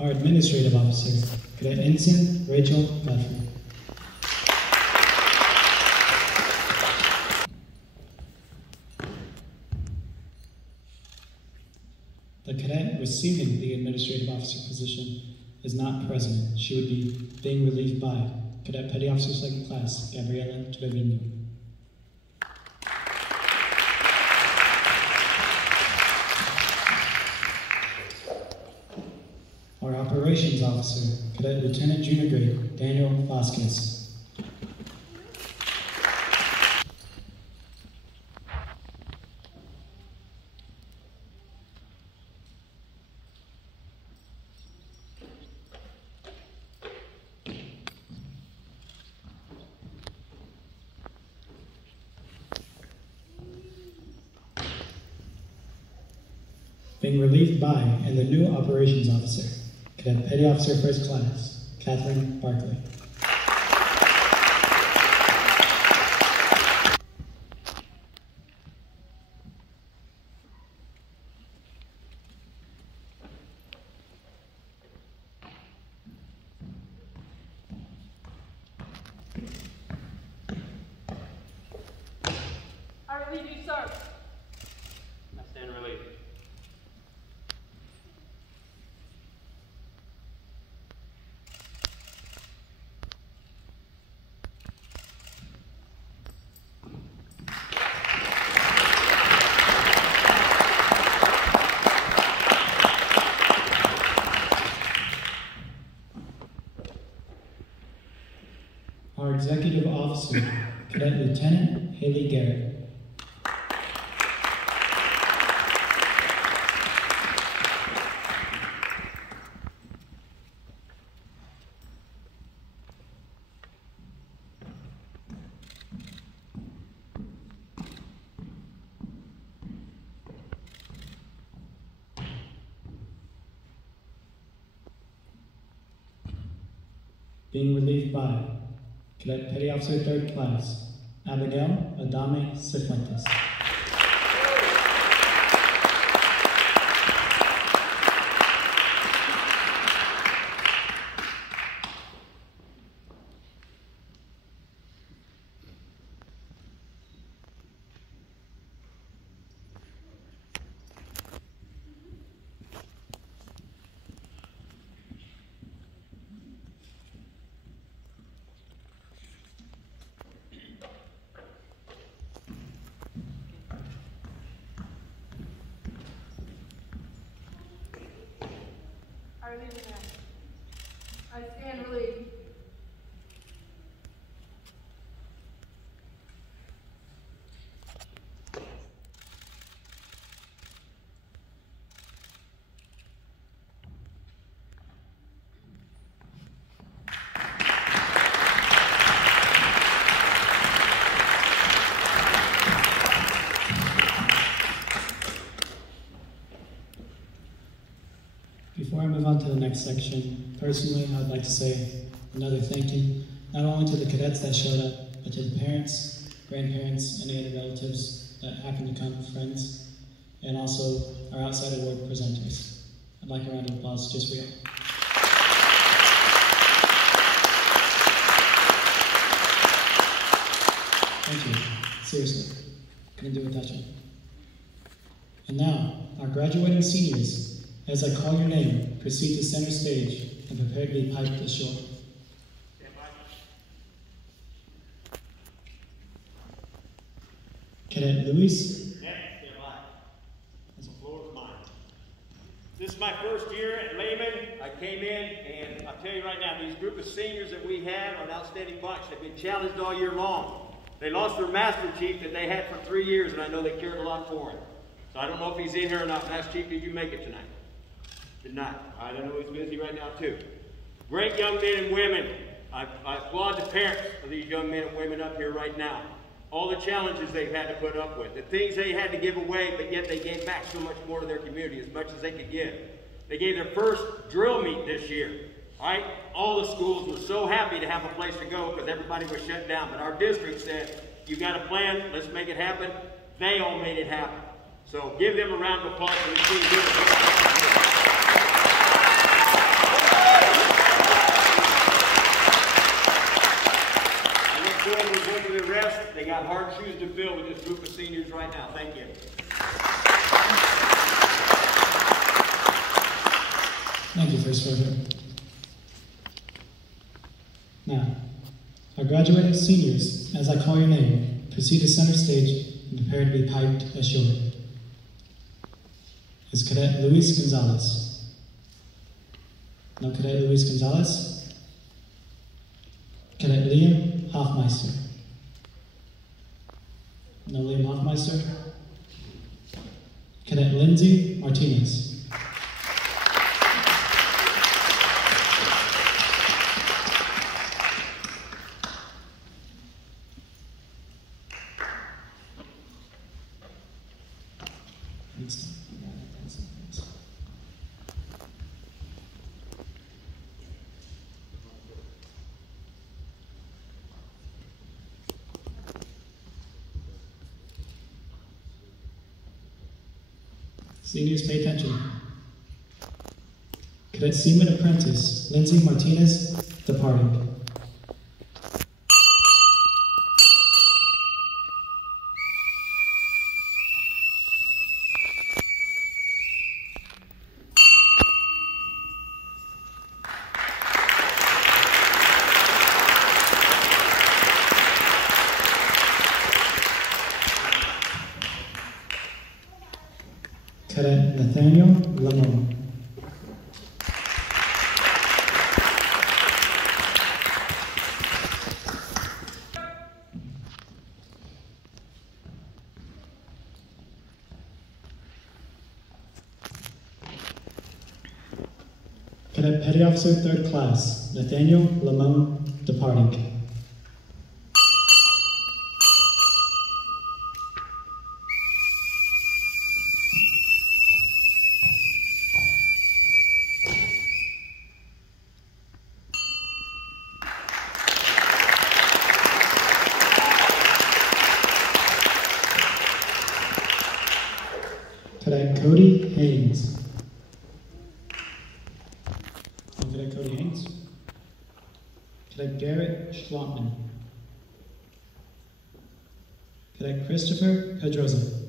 Our Administrative Officer, Cadet Ensign Rachel Guthrie. The cadet receiving the Administrative Officer position is not present. She would be being relieved by Cadet Petty Officer Second Class, Gabriela Trevino. Our Operations Officer, Cadet Lieutenant Junior Grade Daniel Vasquez. Being relieved by and the new Operations Officer, Cadet Petty Officer First Class, Catherine Barkley. I relieve you, sir. I stand relieved. Our Executive Officer, Cadet Lieutenant Haley Garrett. being relieved by Cadet Petty Officer 3rd Class, Abigail Adame Cifuentes. I stand relieved. Before I move on to the next section, personally, I'd like to say another thank you, not only to the cadets that showed up, but to the parents, grandparents, any other relatives that happened to come, friends, and also our outside award presenters. I'd like a round of applause just for you. Thank you. Seriously. Couldn't do it without you. And now, our graduating seniors, as I call your name, proceed to center stage and prepare to be piped ashore. Cadet Luis. Stand by. The floor is mine. This is my first year at Lehman. I came in, and I'll tell you right now, these group of seniors that we had are an outstanding bunch. They've been challenged all year long. They lost their Master Chief that they had for 3 years, and I know they cared a lot for him. So I don't know if he's in here or not. Master Chief, did you make it tonight? Did not. I don't know he's busy right now too. Great young men and women. I applaud the parents of these young men and women up here right now. All the challenges they've had to put up with, the things they had to give away, but yet they gave back so much more to their community, as much as they could give. They gave their first drill meet this year. All right? All the schools were so happy to have a place to go because everybody was shut down. But our district said, "You got a plan, let's make it happen." They all made it happen. So give them a round of applause for the team. For the rest, they got hard shoes to fill with this group of seniors right now. Thank you. Thank you, First Sergeant. Now, our graduating seniors, as I call your name, proceed to center stage and prepare to be piped ashore. Is Cadet Luis Gonzalez? No Cadet Luis Gonzalez? Cadet Liam Hoffmeister? No Liam Hoffmeister? Cadet Lindsay Martinez? Seniors, pay attention. Cadet Seaman Apprentice, Lindsay Martinez, departing. Cadet Nathaniel Lamont. Cadet Petty Officer 3rd Class, Nathaniel Lamont, departing. Cody Haynes. Cadet Cody Haynes. Cadet Garrett Schlottman. Cadet Christopher Pedroza.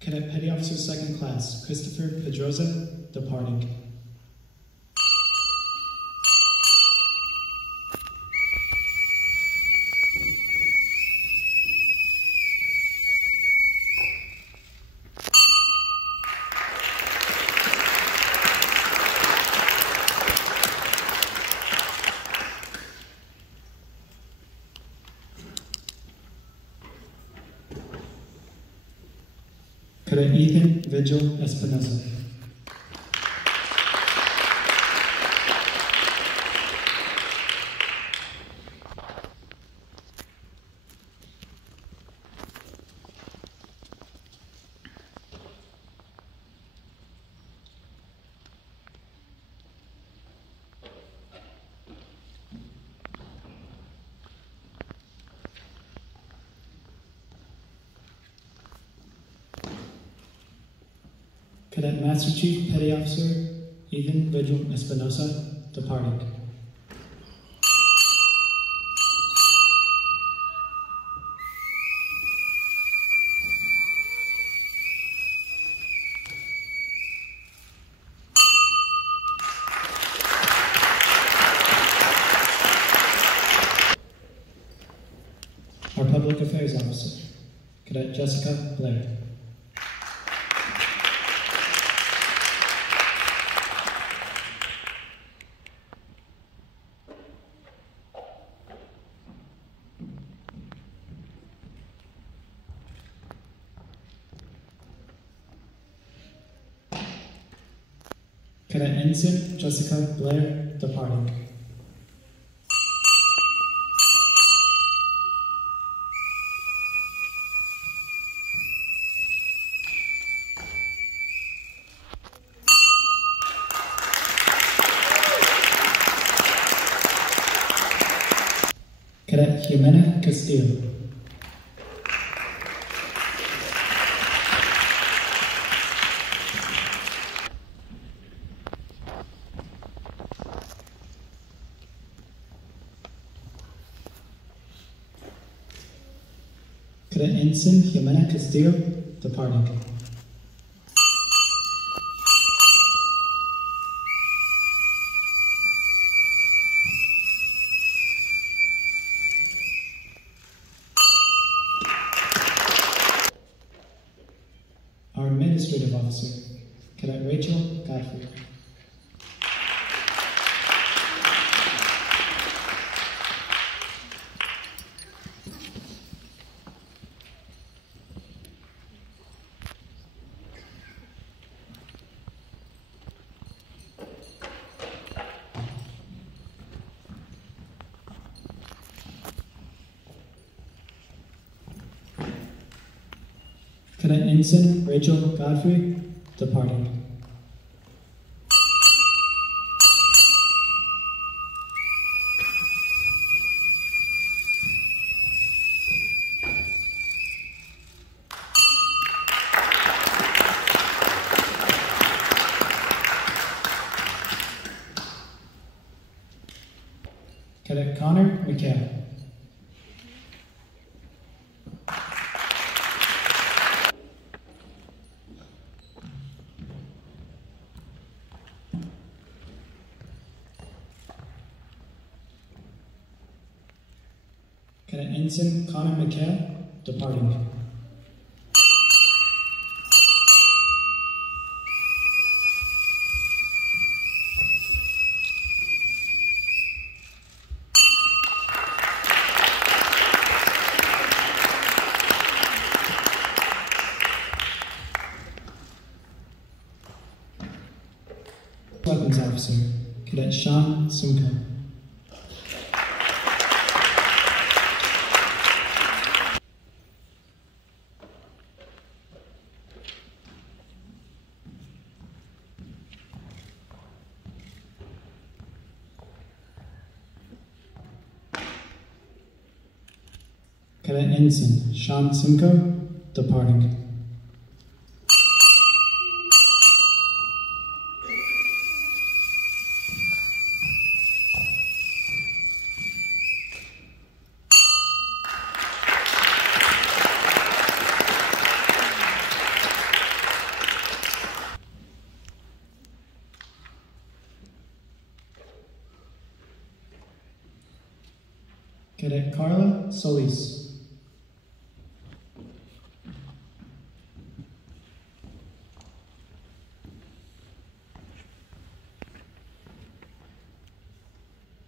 Cadet Petty Officer Second Class, Christopher Pedroza, departing. Cadet Ethan Vigil Espinosa. Cadet Master Chief Petty Officer Ethan Vigil Espinosa, departing. Our Public Affairs Officer, Cadet Jessica Blair. Cadet Ensign Jessica Blair, departing. Cadet Jimena Castillo. Cadet Ensign Jimena Castillo, departing. Our Administrative Officer, Cadet Rachel Godfrey. Cadet Ensign Rachel Godfrey, departing. Cadet Connor McKay. Cadet Ensign Connor McKay, departing. Cadet Sean Simcoe. Cadet Ensign Sean Simcoe, departing. Cadet Carla Solis.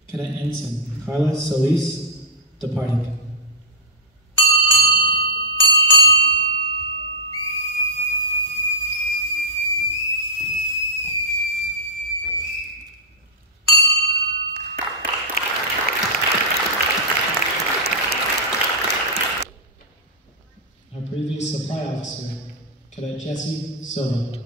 Cadet Ensign Carla Solis, departing. Our previous supply officer, Cadet Jesse Silva.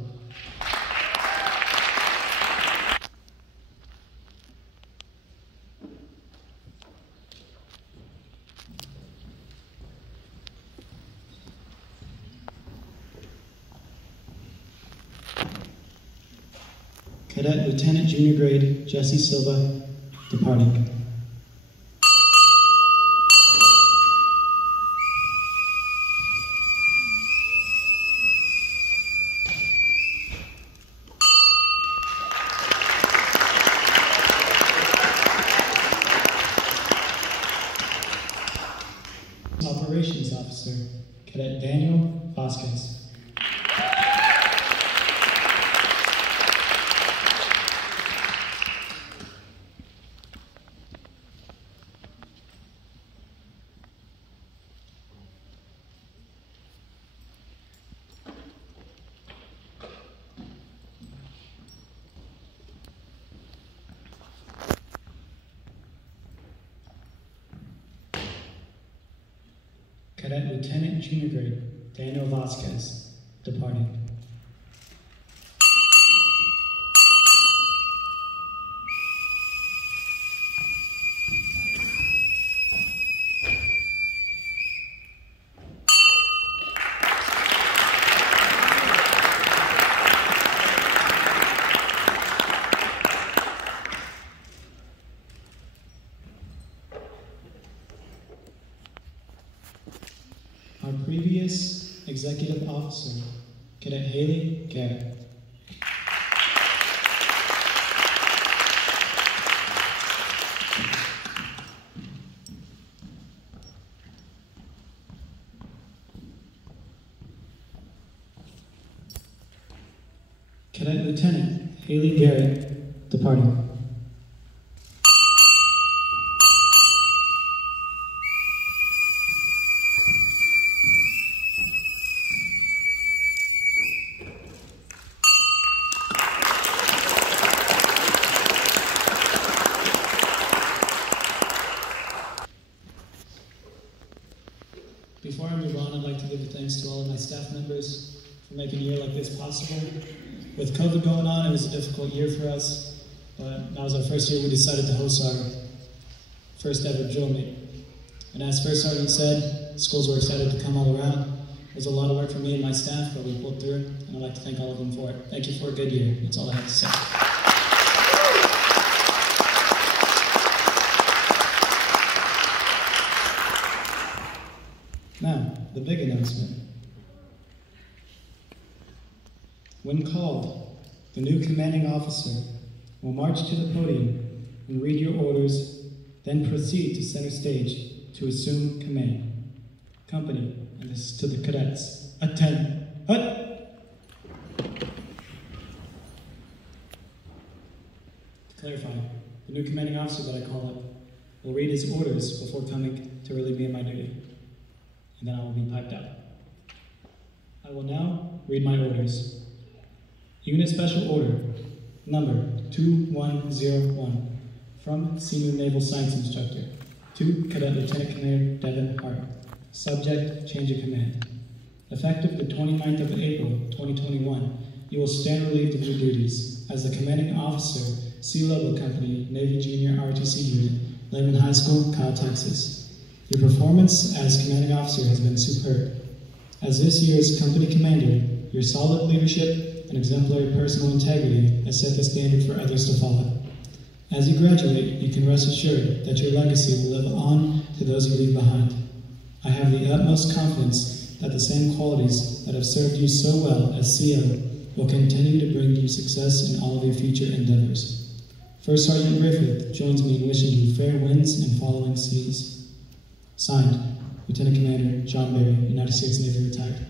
Cadet Lieutenant Junior Grade Jesse Silva, departing. Operations Officer, Cadet Daniel Vasquez. Cadet Lieutenant Junior Grade Daniel Vasquez, departing. Our previous executive officer, Cadet Haley Garrett. Cadet Lieutenant Haley Garrett, departing. Before I move on, I'd like to give thanks to all of my staff members for making a year like this possible. With COVID going on, it was a difficult year for us, but that was our first year we decided to host our first ever drill meet. And as First Sergeant said, schools were excited to come all around. It was a lot of work for me and my staff, but we pulled through it, and I'd like to thank all of them for it. Thank you for a good year. That's all I have to say. Now, the big announcement. When called, the new commanding officer will march to the podium and read your orders, then proceed to center stage to assume command. Company, and this is to the cadets. Attend. Hut! To clarify, the new commanding officer that I call up will read his orders before coming to relieve me of my duty, and then I will be piped out. I will now read my orders. Unit Special Order, number 2101 from Senior Naval Science Instructor to Cadet Lieutenant Commander Devin Hart. Subject, change of command. Effective the 29th of April, 2021, you will stand relieved of your duties as the Commanding Officer, Sea Level Company, Navy Junior ROTC Unit, Lehman High School, Kyle, Texas. Your performance as Commanding Officer has been superb. As this year's company commander, your solid leadership and exemplary personal integrity has set the standard for others to follow. As you graduate, you can rest assured that your legacy will live on to those you leave behind. I have the utmost confidence that the same qualities that have served you so well as CO will continue to bring you success in all of your future endeavors. First Sergeant Griffith joins me in wishing you fair winds and following seas. Signed, Lieutenant Commander John Berry, United States Navy retired.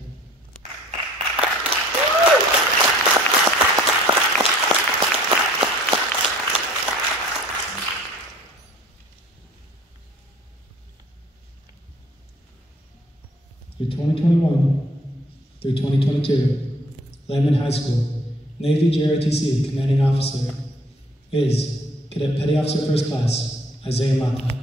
Through 2021 through 2022, Lehman High School, Navy NJROTC Commanding Officer is Cadet Petty Officer First Class, Isaiah Mata.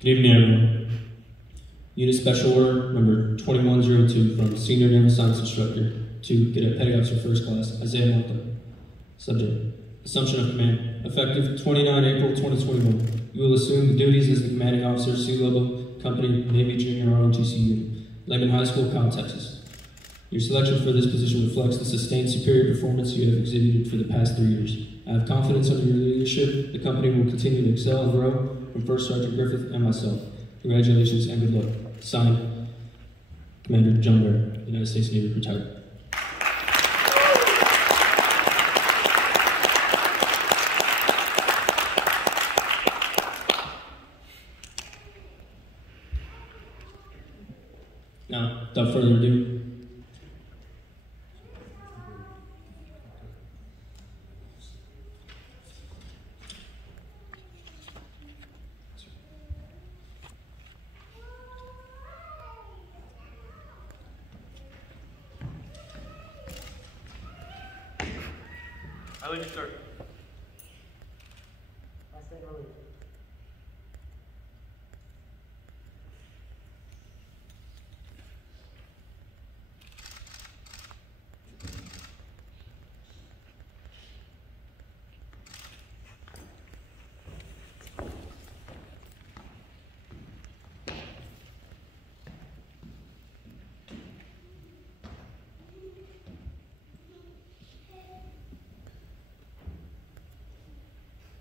Good evening, everyone. Unit Special Order number 2102 from Senior Naval Science Instructor to Cadet Petty Officer First Class, Isaiah Mata. Subject, Assumption of Command. Effective 29 April 2021, you will assume the duties as the Commanding Officer, Sea Level Company, Navy Junior ROTC Unit, Lehman High School, Kyle, Texas. Your selection for this position reflects the sustained superior performance you have exhibited for the past 3 years. I have confidence under your leadership the company will continue to excel and grow. From First Sergeant Griffith and myself. Congratulations and good luck. Signed, Commander John Berry, United States Navy retired. Now, without further ado, I'll let you start.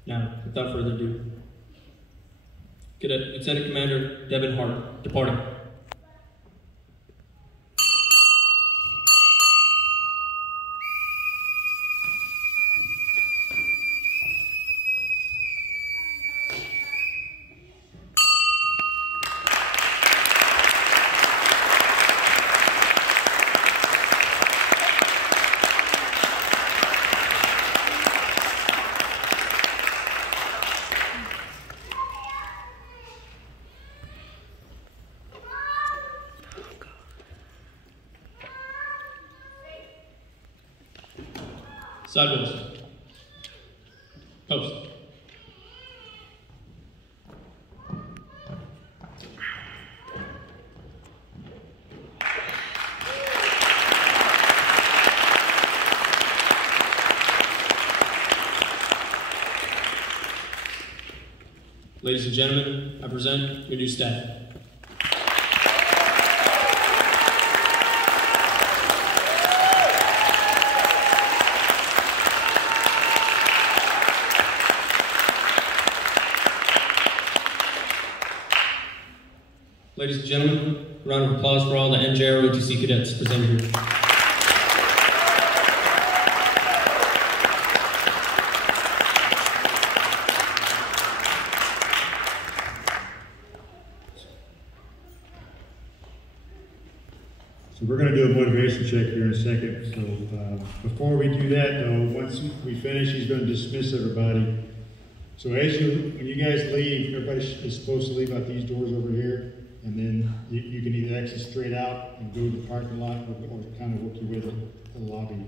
Now, without further ado, Cadet Lieutenant Commander Devin Hart, departing. Sideways. Post. Ladies and gentlemen, I present your new staff. Ladies and gentlemen, a round of applause for all the NJROTC cadets presented here. we're going to do a motivation check here in a second. So before we do that, though, once we finish, he's going to dismiss everybody. So when you guys leave, everybody is supposed to leave out these doors over here, and then you can either exit straight out and go to the parking lot, or kind of work your way to the lobby.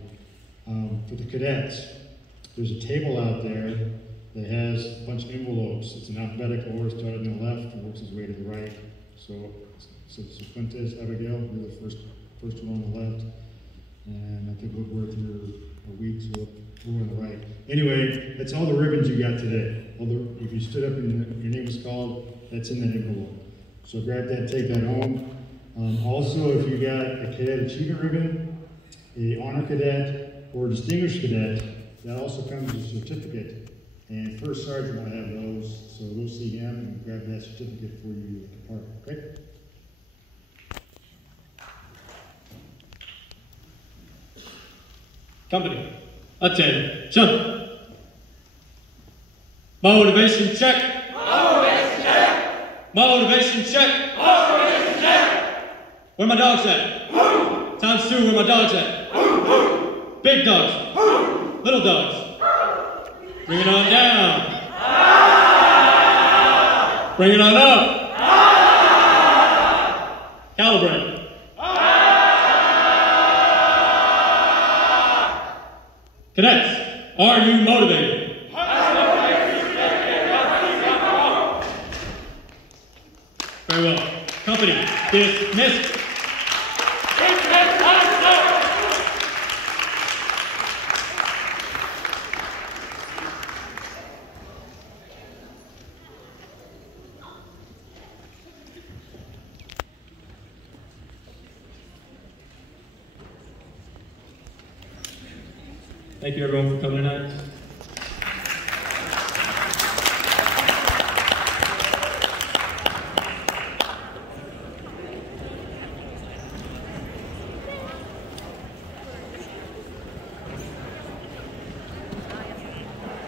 For the cadets, there's a table out there that has a bunch of envelopes. It's an alphabetical order, starting on the left and works its way to the right. So Fuentes, Abigail, you're the first one on the left, and I think Woodworth, you're a week, so we're on the right. Anyway, that's all the ribbons you got today. If you stood up and your name was called, that's in that envelope. So grab that, take that home. Also, if you got a cadet achievement ribbon, a honor cadet, or a distinguished cadet, that also comes with a certificate. And First Sergeant will have those, so go see him and grab that certificate for you at the park, okay? Company, attention. Motivation check. Motivation check. Motivation check. Motivation check. Where my dogs at? Times 2, where my dogs at? Big dogs. Little dogs. Bring it on down. Bring it on up. Calibrate. Cadets, are you motivated? Very well. Company, dismissed. Thank you everyone for coming tonight.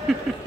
Ha ha ha.